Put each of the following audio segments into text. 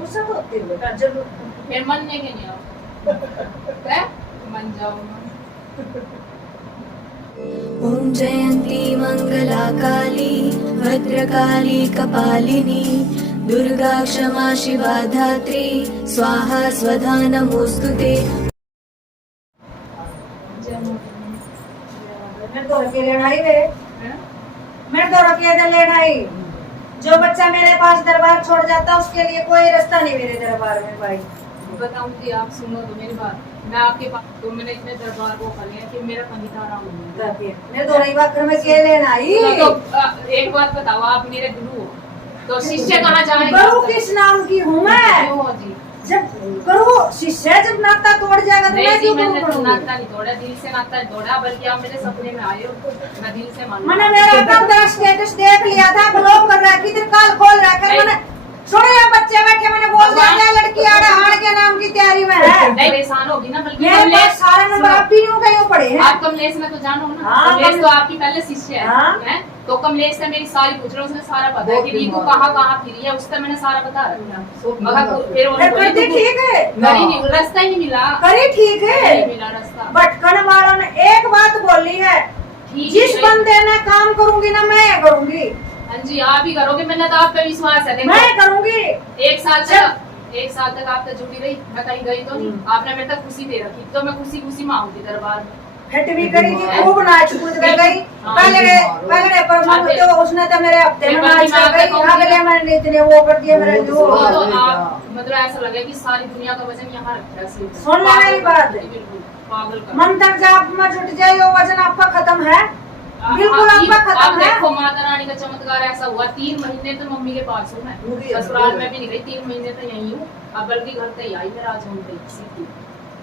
गुस्सा तो होती है बेटा जरूर। फिर मनने के नहीं आओ है मन जाओ ॐ जयन्ती मङ्गला काली भद्रकाली कपालिनी दुर्गा क्षमा शिवा धात्री स्वाहा स्वधा नमोस्तुते। मैं तो अकेले आई वे, मैं तो अकेले लेना आई। जो बच्चा मेरे पास दरबार छोड़ जाता उसके लिए कोई रास्ता नहीं मेरे दरबार में भाई। बताऊंगी आप सुनो तो मेरी बात। मैं आपके पास तो मैंने इतने दरबार को खा लिया कि मेरा कहीं तारा नहीं। मैं तो रही बात में के लेना आई। तो एक बात बताओ, आप मेरे गुरु हो तो शिष्य कहाँ जाएगा? गुरु किस नाम की हूँ मैं? क्यों हो जी? जब गुरु शिष्य जब नाता तोड़ जाएगा तो मैं क्यों मैंने करूँ? नाता नहीं तोड़ा, दिल से नाता नहीं तोड़ा, बल्कि आप मेरे सपने में आए हो, मैं दिल से मानू। मैंने मेरा कब का स्टेटस देख लिया था, ब्लॉक कर रहा है, किधर काल खोल रहा है। मैंने छोड़े यहाँ बच्चे बैठे, मैंने बोल दिया क्या लड़की आड़े हाड़ के नाम की तैयारी में है। नहीं परेशान होगी ना, बल्कि मेरे पास सारे नंबर आप तीनों कहीं पड़े हैं। आप कमलेश में तो जानो ना, हाँ, कमलेश तो आपकी पहले शिष्य हाँ। है। तो कमलेश से मेरी सारी पूछ रहा, उसने सारा पता है कि रिंकू कहाँ फिरी है, उससे मैंने सारा बता रखा। मगर फिर वो करती ठीक है, करी नहीं, रास्ता ही नहीं मिला, करी ठीक है, नहीं मिला रास्ता। भटकन वालों ने एक बात बोली है, जिस बंदे ने काम करूंगी ना मैं करूंगी। हाँ जी, आप ही करोगे, मैंने तो आप पे विश्वास है। मैं करूंगी। एक साल तक आप तो जुड़ी रही, मैं कहीं गई तो नहीं, आपने मेरे तक खुशी दे रखी, तो मैं खुशी खुशी में आऊंगी दरबार में। हट भी करेगी, खूब नाच कूद कर गई। पहले पर तो उसने तो मेरे हफ्ते में नाच कर गई, अगले मैंने इतने वो कर दिए मेरे जो। तो आप मतलब ऐसा लगे कि सारी दुनिया का वजन यहाँ रखा है। सुन ले मेरी बात, पागल मंत्र जाप में जुट जाए वो वजन आपका खत्म है, बिल्कुल आपका खत्म है। देखो माता रानी का चमत्कार ऐसा हुआ, 3 महीने तो मम्मी के पास हूँ मैं, ससुराल में भी नहीं गई, 3 महीने तो यही हूँ। अब बल्कि घर पे ही आई मैं आज हूँ सीखी।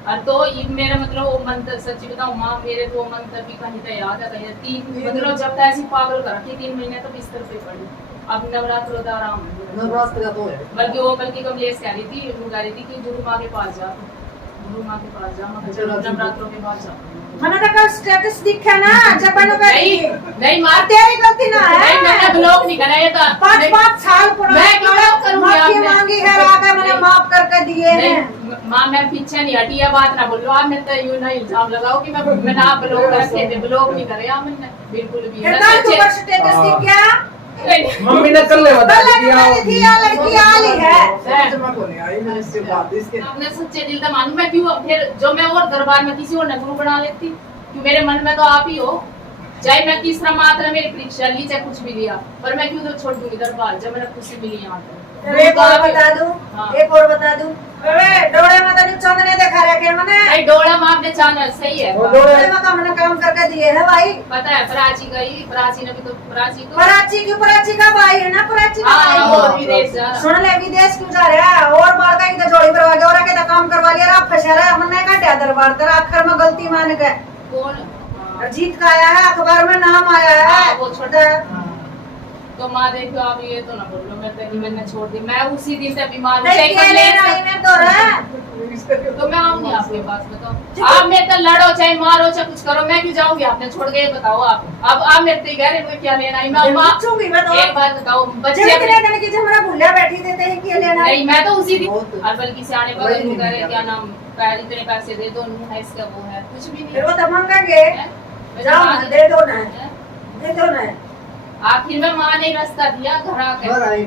और तो ये मेरा मतलब वो मंत्र सच्ची बताऊँ माँ, मेरे तो मंत्र भी कहीं तो याद है, कहीं 3 मतलब जब तक ऐसी पागल कर रखी 3 महीने तो बिस्तर पे पड़ी। अब नवरात्र होता आराम है, नवरात्र तो है। बल्कि कमलेश कह रही थी कि गुरु माँ के पास जा, गुरु माँ के पास जा, मैं नवरात्रों के बाद जाऊँ। मैंने तो कल स्टेटस दिखा ना, जब मैंने नहीं मार तेरी गलती ना है। नहीं, मैंने ब्लॉक नहीं करा ये तो 5 साल पुराना मैं क्यों ब्लॉक करूंगी? माफी मांगी है, आगे मैंने माफ करके दिए हैं। माँ मैं पीछे नहीं हटी, ये बात ना बोलो आप, मैं तो यूं ना इल्जाम लगाओ कि मैं ना ब्लॉक रखे थे, ब्लॉक नहीं करे आप मैंने बिल्कुल भी। स्टेटस दिखा मम्मी ने कल बता दिया थी या लड़की आली है। आपने सच्चे दिल का मानू, मैं क्यों फिर जो मैं और दरबार में किसी और ने गुरु बना लेती, क्यों मेरे मन में तो आप ही हो। चाहे मैं तीसरा मात्रा मेरी परीक्षा ली, चाहे कुछ भी लिया, पर मैं क्यों तो छोड़ दूंगी दरबार जब मैंने खुशी मिली यहाँ पे। एक और बता दूं, एक और बता दूं, डोले में तो चंद ने देखा रखे मैंने। भाई डोला में आपने चाना सही है, डोले में तो हमने काम करके दिए है भाई। पता है प्राची गई, प्राची ने भी तो प्राची का भाई है ना, प्राची का भाई विदेश जा रहा। सुन ले विदेश क्यों जा रहा है, और बार का इधर जोड़ी परवा गया और के काम करवा लिया, आप फंसा रहा हमने काटा दरबार तेरा आखिर में गलती मान के। कौन जीत का आया है, अखबार में नाम आया है, वो छोटा है। तो माँ देखो आप ये तो ना बोलो, मैंने छोड़ दी, मैं उसी दिन से बीमार हूँ। तो मैं आऊंगी आपके पास, बताओ आप मेरे तो लड़ो चाहे मारो चाहे कुछ करो, मैं क्यों जाऊंगी? आपने छोड़ गए बताओ आप, अब आप मेरे से कह रहे हो क्या लेना है? मैं एक बात बताओ, बच्चे भूलिया बैठी देते हैं क्या लेना? नहीं मैं तो उसी दिन, और बल्कि सियाने बगल में कह रहे क्या नाम पैर इतने पैसे दे दो, है इसका वो है कुछ भी नहीं, वो तो मांगेंगे, दे दो ना, दे दो ना। आखिर में माँ ने रास्ता दिया घर आकर,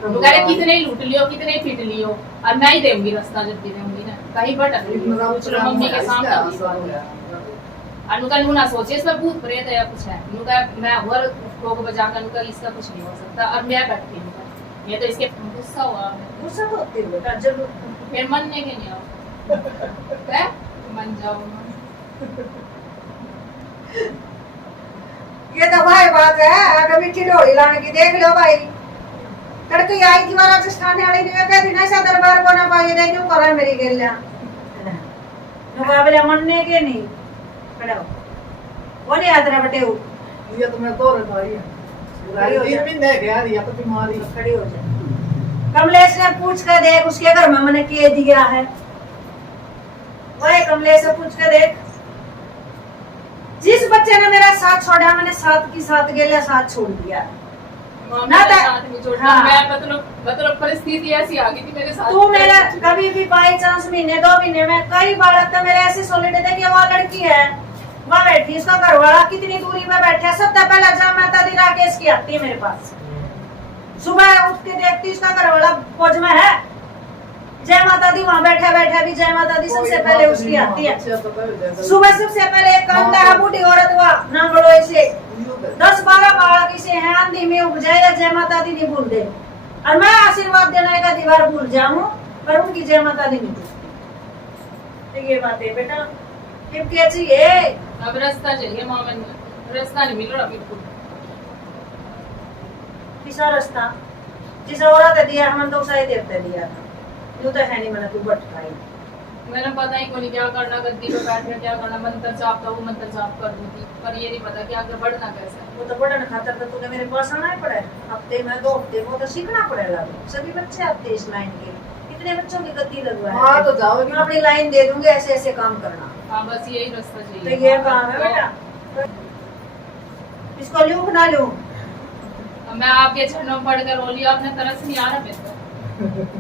कितने लूट लियो कितने पीट लियो, और मैं ही दूंगी रास्ता जब भी दूंगी ना, कहीं भटक चलो मम्मी के सामने। अनुका ना सोचे इसमें भूत प्रेत है या कुछ है, अनुका मैं और ठोक बजा कर अनुका इसका कुछ नहीं हो सकता, और मैं बैठती हूँ ये तो इसके गुस्सा हुआ, गुस्सा तो होती है बेटा जरूर, फिर मनने के नहीं आओ मन जाओ। ये तो भाई बात है, अगर मिट्टी ढोली लाने की देख लो भाई, तड़के आई थी वाला राजस्थान वाली ने कहती ना सा दरबार को ना पाए दे जो करा मेरी गेलिया मुकाबले मनने के नहीं खड़ा हो वो नहीं आदरा बटे हो ये तो मैं तो रखाई है 3 महीने गया या तो बीमारी खड़ी हो जा। कमलेश ने पूछ कर देख उसके घर में मैंने किए दिया है, वही कमलेश से पूछ कर देख, जिस बच्चे ने मेरा साथ छोड़ा मैंने साथ की साथ गेला साथ छोड़ दिया। मम्मी ना के था- साथ नहीं छोड़ना। हाँ। मैं मतलब परिस्थिति ऐसी आ गई थी मेरे साथ। तू मेरा कभी भी बाई चांस महीने 2 महीने में कई बार तो मेरे ऐसे सोलिड थे कि वो लड़की है वहाँ बैठी, उसका घर वाला कितनी दूरी में बैठा है। सबसे पहले जब माता दी राकेश की आती है मेरे पास, सुबह उठ के देखती उसका घर वाला फौज में है, जय माता दी वहाँ बैठे बैठे भी जय माता दी सबसे पहले उसकी आती है। सुबह सबसे पहले एक काम है बूढ़ी औरत हुआ नांगड़ो से 10-12 बालक इसे है आंधी में उग जाए या जय माता दी नहीं भूल दे, और मैं आशीर्वाद देने का दीवार भूल जाऊं पर उनकी जय माता दी नहीं भूलती। तो ये बात है बेटा, फिर क्या चाहिए? अब रास्ता चाहिए मामन, रास्ता नहीं मिल रहा बिल्कुल। किसा रास्ता जिसे औरत दिया हम तो उसे देते दिया था, यूं तो है नहीं मैंने तू भटकाई। मैंने पता ही कोई क्या करना, गद्दी पे बैठ के क्या करना, मंत्र जाप था वो मंत्र जाप कर दूंगी, पर ये नहीं पता कि आगे बढ़ना कैसा है। वो तो पढ़ने खातर तो तूने मेरे पास आना ही पड़े, हफ्ते में 2 हफ्ते में तो सीखना पड़ेगा। सभी बच्चे आते इस लाइन के, कितने बच्चों की गद्दी लगवा है। हाँ तो जाओ मैं अपनी लाइन दे दूंगी, ऐसे ऐसे काम करना। हाँ बस यही रास्ता तो चाहिए। ये काम है बेटा, इसको लूं ना लूं? अब मैं आपके चरणों में पढ़कर रोली, आपने तरस नहीं आ रहा मेरे को।